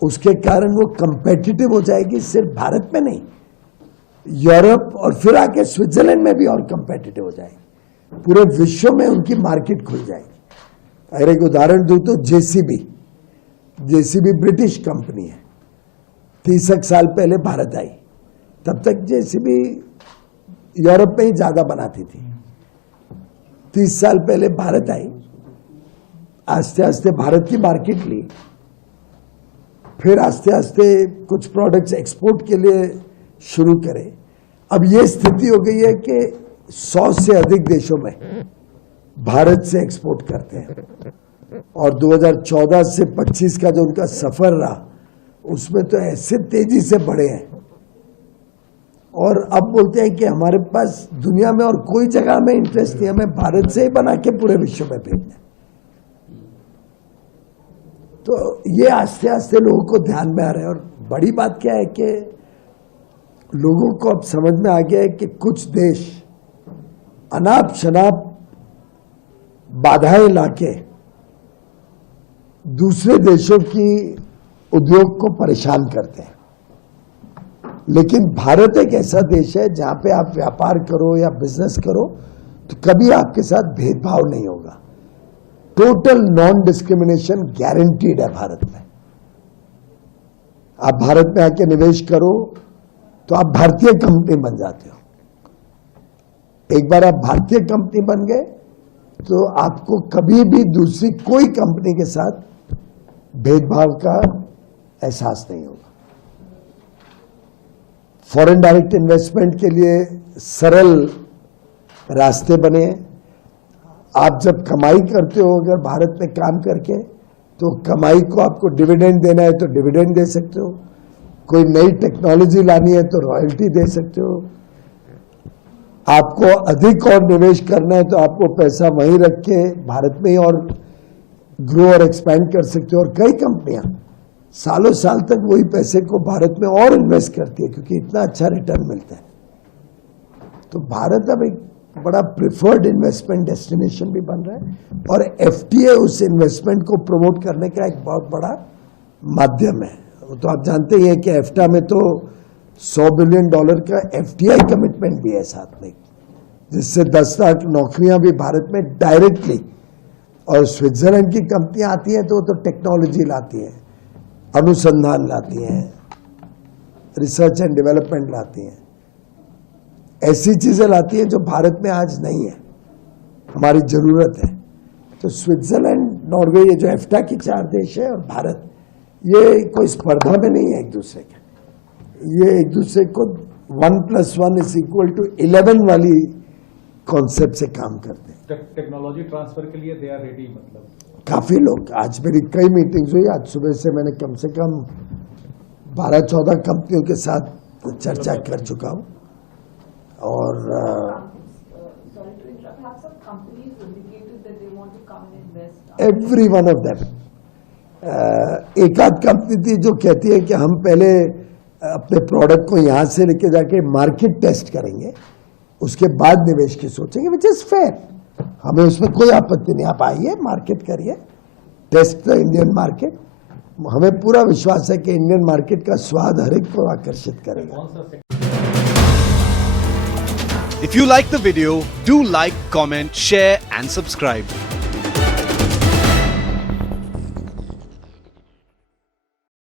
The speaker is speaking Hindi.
उसके कारण वो कंपेटिटिव हो जाएगी, सिर्फ भारत में नहीं, यूरोप और फिर आके स्विट्जरलैंड में भी और कंपेटिटिव हो जाएगी, पूरे विश्व में उनकी मार्केट खुल जाएगी। अगर एक उदाहरण दूं तो जेसीबी ब्रिटिश कंपनी है, 30 साल पहले भारत आई, तब तक जेसीबी यूरोप में ही ज्यादा बनाती थी। 30 साल पहले भारत आई, आस्ते आस्ते भारत की मार्केट ली, फिर आस्ते आस्ते कुछ प्रोडक्ट्स एक्सपोर्ट के लिए शुरू करे। अब ये स्थिति हो गई है कि 100 से अधिक देशों में भारत से एक्सपोर्ट करते हैं, और 2014 से 25 का जो उनका सफर रहा उसमें तो ऐसे तेजी से बढ़े हैं, और अब बोलते हैं कि हमारे पास दुनिया में और कोई जगह में इंटरेस्ट नहीं, हमें भारत से ही बना के पूरे विश्व में भेजना है। तो ये आस्ते आस्ते लोगों को ध्यान में आ रहा है। और बड़ी बात क्या है कि लोगों को अब समझ में आ गया है कि कुछ देश अनाप शनाप बाधाएं लाके दूसरे देशों की उद्योग को परेशान करते हैं, लेकिन भारत एक ऐसा देश है जहां पे आप व्यापार करो या बिजनेस करो तो कभी आपके साथ भेदभाव नहीं होगा। टोटल नॉन डिस्क्रिमिनेशन गारंटीड है भारत में। आप भारत में आके निवेश करो तो आप भारतीय कंपनी बन जाते हो। एक बार आप भारतीय कंपनी बन गए तो आपको कभी भी दूसरी कोई कंपनी के साथ भेदभाव का एहसास नहीं होगा। फॉरेन डायरेक्ट इन्वेस्टमेंट के लिए सरल रास्ते बने हैं। आप जब कमाई करते हो अगर भारत में काम करके, तो कमाई को आपको डिविडेंड देना है तो डिविडेंड दे सकते हो, कोई नई टेक्नोलॉजी लानी है तो रॉयल्टी दे सकते हो, आपको अधिक और निवेश करना है तो आपको पैसा वहीं रख के भारत में ही और ग्रो और एक्सपैंड कर सकते हो। और कई कंपनियां सालों साल तक वही पैसे को भारत में और इन्वेस्ट करती है क्योंकि इतना अच्छा रिटर्न मिलता है। तो भारत अब एक बड़ा प्रिफर्ड इन्वेस्टमेंट डेस्टिनेशन भी बन रहा है, और एफटीए उस इन्वेस्टमेंट को प्रमोट करने का एक बहुत बड़ा माध्यम है। तो आप जानते ही हैं कि एफ्टा में तो $100 बिलियन का एफटीआई कमिटमेंट भी है साथ में, जिससे 10 लाख नौकरियां भी भारत में डायरेक्टली, और स्विट्जरलैंड की कंपनियां आती हैं तो टेक्नोलॉजी लाती हैं, अनुसंधान लाती हैं, रिसर्च एंड डेवलपमेंट लाती हैं, ऐसी चीजें लाती हैं जो भारत में आज नहीं है, हमारी जरूरत है। तो स्विट्जरलैंड, नॉर्वे, ये जो एफ्टा की 4 देश है, और भारत, ये कोई स्पर्धा में नहीं है एक दूसरे के, ये एक दूसरे को 1+1 = 11 वाली कॉन्सेप्ट से काम करते हैं। टेक्नोलॉजी ट्रांसफर के लिए दे आर रेडी। मतलब काफी लोग, आज मेरी कई मीटिंग्स हुई, आज सुबह से मैंने कम से कम 12-14 कंपनियों के साथ चर्चा कर चुका हूं। और एवरी वन ऑफ देम, एक आध कंपनी थी जो कहती है कि हम पहले अपने प्रोडक्ट को यहां से लेके जाके मार्केट टेस्ट करेंगे, उसके बाद निवेश की सोचेंगे, विच इज फेयर, हमें उसमें कोई आपत्ति नहीं। आप आइए, मार्केट करिए, टेस्ट द इंडियन मार्केट। हमें पूरा विश्वास है कि इंडियन मार्केट का स्वाद हर एक को आकर्षित करेगा। If you like the video, do like, comment, share and subscribe.